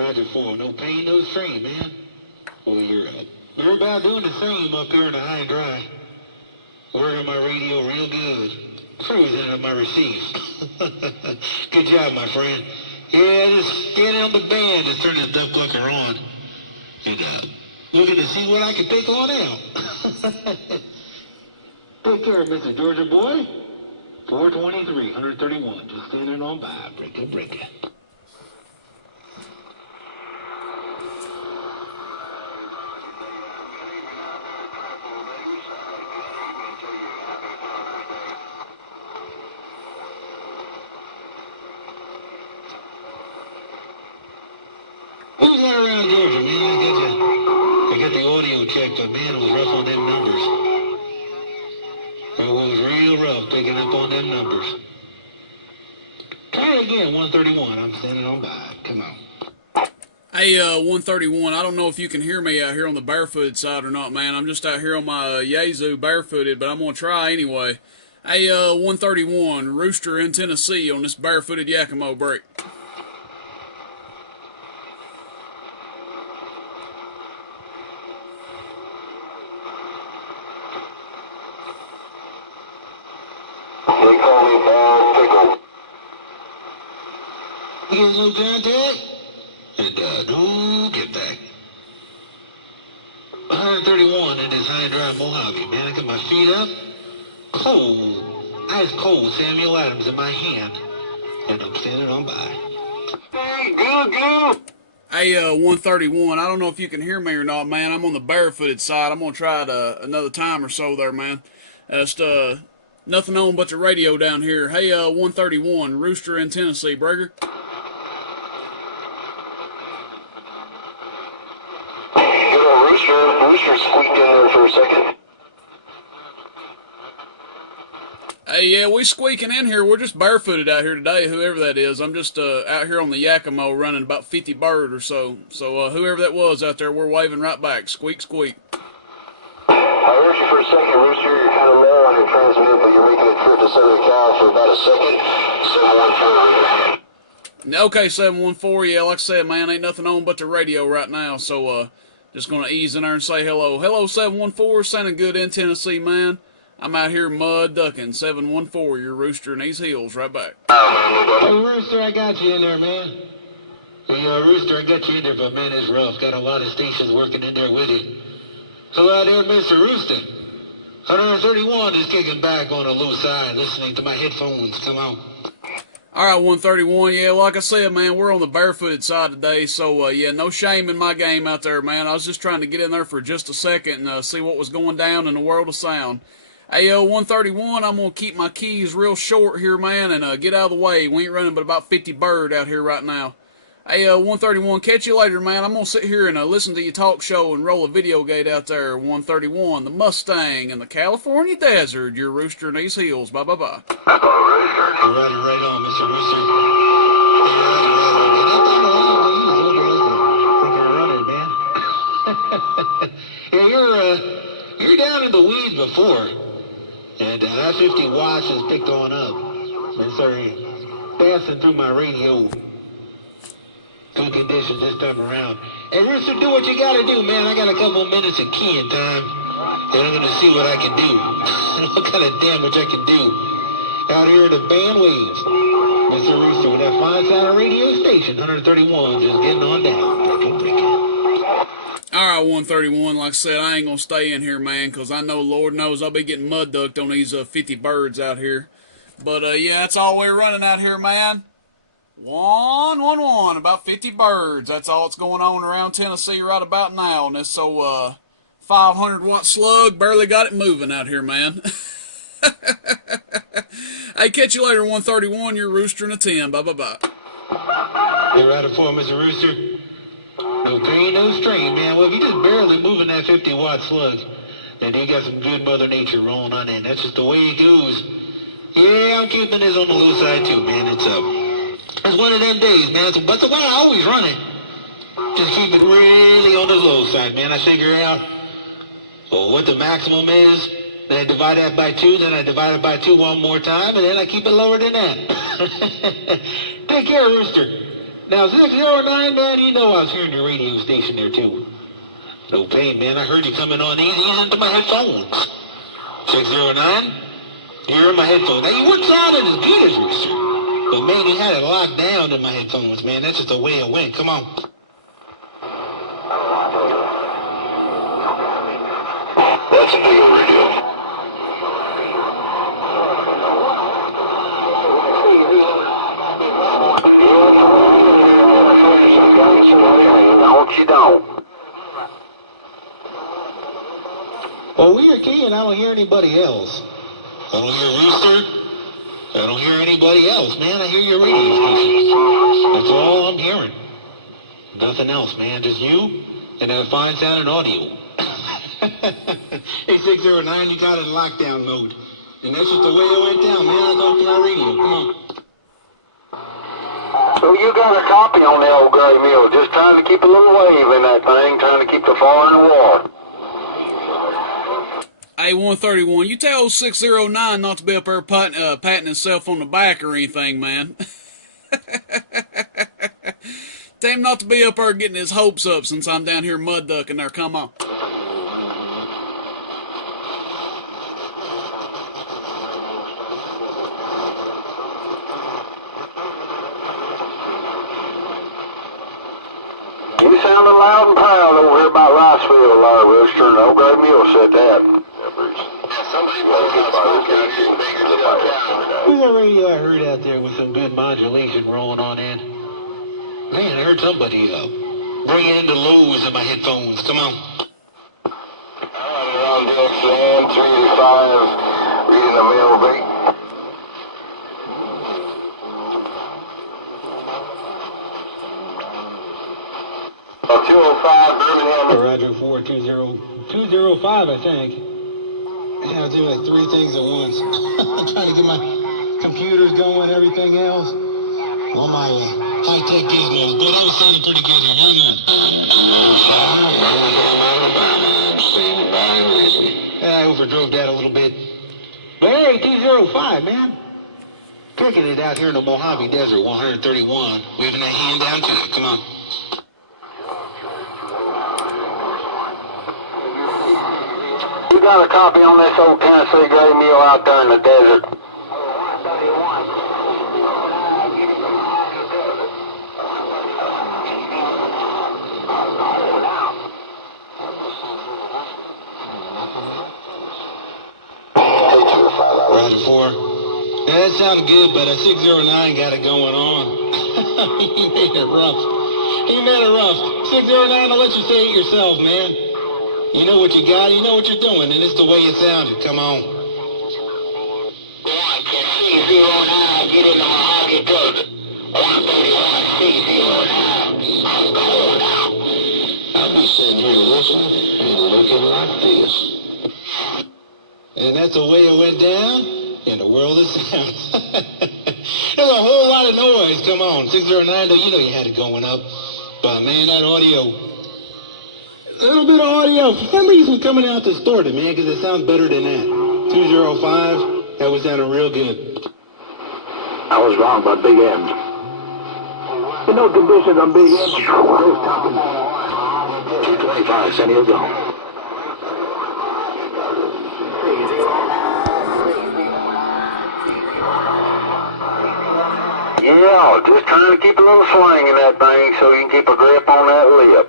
Roger 4. No pain, no strain, man. Well, you're about doing the same up here in the high and dry. Working my radio real good. Cruising at my receive. Good job, my friend. Yeah, just standing on the band, just turning the dump clucker on. And looking to see what I can pick on out. Take care, Mr. Georgia boy. 423, 131. Just standing on by. Breaker. Who's that around Georgia, man? I got the audio checked, but man, it was rough on them numbers. It was real rough picking up on them numbers. Try it again, 131. I'm standing on by. Come on. Hey, 131, I don't know if you can hear me out here on the barefooted side or not, man. I'm just out here on my Yazoo barefooted, but I'm going to try anyway. Hey, 131, Rooster in Tennessee on this barefooted Yakimo break. They call me Bald Pickle. You get no contact? And do get back. 131 in this high and dry Mojave, man. I got my feet up. Cold. Ice cold Samuel Adams in my hand. And I'm standing on by. Hey, good. Hey, 131, I don't know if you can hear me or not, man. I'm on the barefooted side. I'm going to try it another time or so there, man. Just, nothing on but the radio down here. Hey, 131, Rooster in Tennessee, Breaker. Rooster squeaked down there for a second. Hey, yeah, we squeaking in here. We're just barefooted out here today, whoever that is. I'm just out here on the Yakimo running about 50 bird or so. So whoever that was out there, we're waving right back. Squeak, squeak. I heard you for a second, Rooster. You're kind of low on your transmitter, but you're making a trip to Southern Cal for about a second. 714. Okay, 714, yeah, like I said, man, ain't nothing on but the radio right now, so just going to ease in there and say hello. Hello, 714, sounding good in Tennessee, man. I'm out here mud ducking. 714, your Rooster in these hills, right back. Hey, Rooster, I got you in there, man. Hey, Rooster, I got you in there, but man, it's rough. Got a lot of stations working in there with you. Hello there, Mr. Rooster. 131 is kicking back on the low side, listening to my headphones. Come on. All right, 131, yeah, like I said, man, we're on the barefooted side today, so, yeah, no shame in my game out there, man. I was just trying to get in there for just a second and see what was going down in the world of sound. Hey, 131, I'm going to keep my keys real short here, man, and get out of the way. We ain't running but about 50 bird out here right now. Hey, 131, catch you later, man. I'm going to sit here and listen to your talk show and roll a video gate out there. 131, the Mustang and the California Desert, your Rooster in these hills. Bye-bye-bye. You're right on, Mr. Rooster. Yeah, you're down in the weeds before. And that 50 watts has picked on up. And sorry, passing through my radio. Good conditions this time around. Hey, Rooster, do what you gotta do, man. I got a couple minutes of keying time. And I'm gonna see what I can do. What kind of damage I can do. Out here at the band waves. Mr. Rooster with that fine sound radio station, 131, just getting on down. Breaking. All right, 131, like I said, I ain't going to stay in here, man, because I know, Lord knows, I'll be getting mud ducked on these 50 birds out here. But, yeah, that's all we're running out here, man. 111, about 50 birds. That's all that's going on around Tennessee right about now. And this 500-watt slug barely got it moving out here, man. Hey, catch you later, 131. You're Rooster in a 10. Bye-bye-bye. You're right for Mr. Rooster. No pain, no strain, man. Well, if you're just barely moving that 50-watt slug, then you got some good Mother Nature rolling on in. That's just the way it goes. Yeah, I'm keeping this on the low side, too, man. It's one of them days, man. But the way I always run it, just keep it really on the low side, man. I figure out what the maximum is, then I divide that by 2, then I divide it by 2 one more time, and then I keep it lower than that. Take care, Rooster. Now, 609, man, you know I was hearing your radio station there, too. No pain, man. I heard you coming on easy into my headphones. 609, you're in my headphones. Now, you weren't sounding as good as Rooster. But, man, you had it locked down in my headphones, man. That's just the way it went. Come on. That's a big radio. Don't you don't. Well, we are key, and I don't hear anybody else. I don't hear Rooster. I don't hear anybody else, man. I hear your radio station. That's all I'm hearing. Nothing else, man. Just you and that fine sounding audio. Hey, 609, you got it in lockdown mode. And that's just the way it went down, man. I thought to my radio. Come on. So you got a copy on the old gray mill, just trying to keep a little wave in that thing, trying to keep the fire in the water. Hey, 131, you tell 609 not to be up there patting himself on the back or anything, man. Tell him not to be up there getting his hopes up since I'm down here mud ducking there. Come on. You sounding loud and proud over here about Riceville, Larry Rooster, and old gray mill said that. Who's that radio I heard out there with some good modulation rolling on in? Man, I heard somebody bringing in the lows in my headphones. Come on. On DXN 385, reading the mail beat. Oh, 205 Birmingham. Roger 205, I think. Yeah, I was doing like three things at once. I'm trying to get my computers going, everything else. All my high-tech gizmos. But I was sounding pretty good here. Yeah, I overdrove that a little bit. But hey, 205, man. Kicking it out here in the Mojave Desert, 131. Waving that hand down to it. Come on. You got a copy on this old Tennessee gray mill out there in the desert. Roger 4. Yeah, that sounded good, but a 609 got it going on. He made it rough. 609, I'll let you say it yourself, man. You know what you got, you know what you're doing, and it's the way it sounded. Come on. 609, get in the Mojave Desert. 131, 609, I'm going out. I'll be sitting here listening and looking like this. And that's the way it went down in the world of sound. There's a whole lot of noise. Come on. 609, though, you know you had it going up. But, man, that audio... A little bit of audio, for some reason, coming out distorted, man, because it sounds better than that. 205, that was sounding real good. I was wrong about Big M. You know conditions on Big M. Those talking 225, San Diego. Yeah, just trying to keep a little swing in that thing so you can keep a grip on that lip.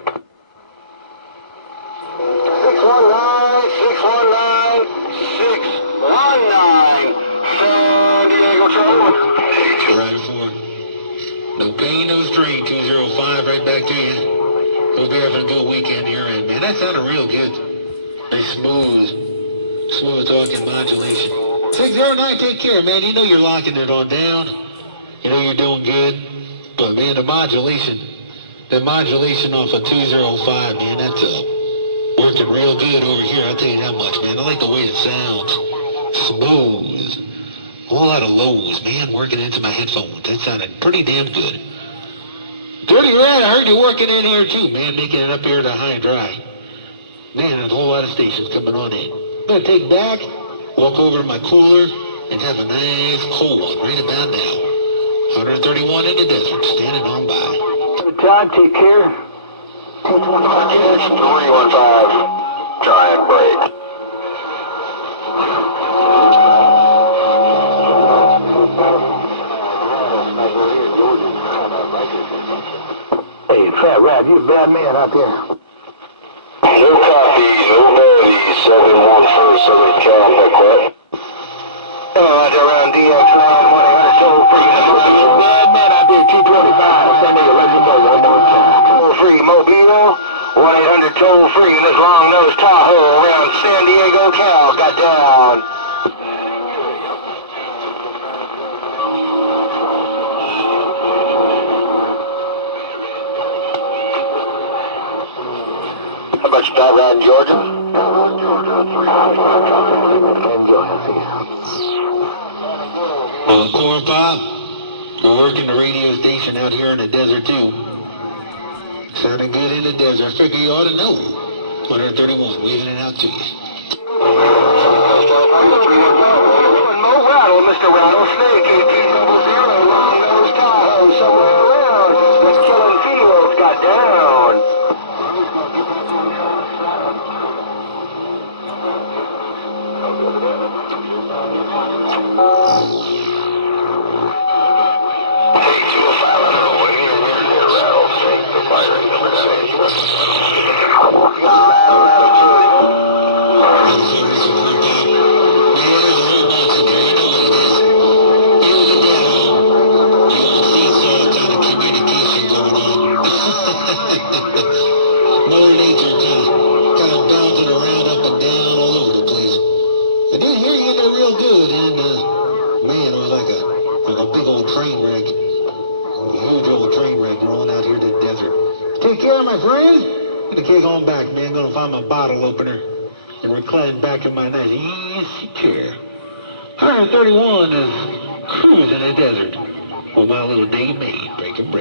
619, San Diego Trail. Right for no pain, no strain. 205, right back to you. Hope you're having a good weekend here, and man, that sounded real good. Nice smooth talking modulation. 609, take care, man. You know you're locking it on down. You know you're doing good. But man, the modulation off of 205, man, that's working real good over here. I'll tell you that much, man. I like the way it sounds. Smooth. A whole lot of lows, man, working into my headphones. That sounded pretty damn good. Dirty Rat, I heard you working in here too, man, making it up here to high and dry. Man, there's a whole lot of stations coming on in. I'm going to take back, walk over to my cooler, and have a nice cold one right about now. 131 in the desert, standing on by. Todd, take care. 315, try and break. Hey, Fat Rat, you a bad man out there. No copy, nobody, 714 Southern Cal, Bucklet. Oh, out there around DX land, 1-800 toll free. Bad man out there, 225. Send me to let me know one more time. Toll free, Mobile. 1-800 toll free. This long-nosed Tahoe around San Diego, Cal got down. How about you, Pat Rad, Georgia? Well, Corn Pop, we're working the radio station out here in the desert too. Sounding good in the desert. I figure you ought to know. 131, waving it out to you. Mo Rattle, Mr. Rattlesnake, 1800, long-nosed Tahoe, somewhere around. The Killing Fields got down. Take care, my friend. I'm gonna kick on back, man. Gonna find my bottle opener and recline back in my nice easy chair. 131 is cruising the desert with my little Dave Maid breaking.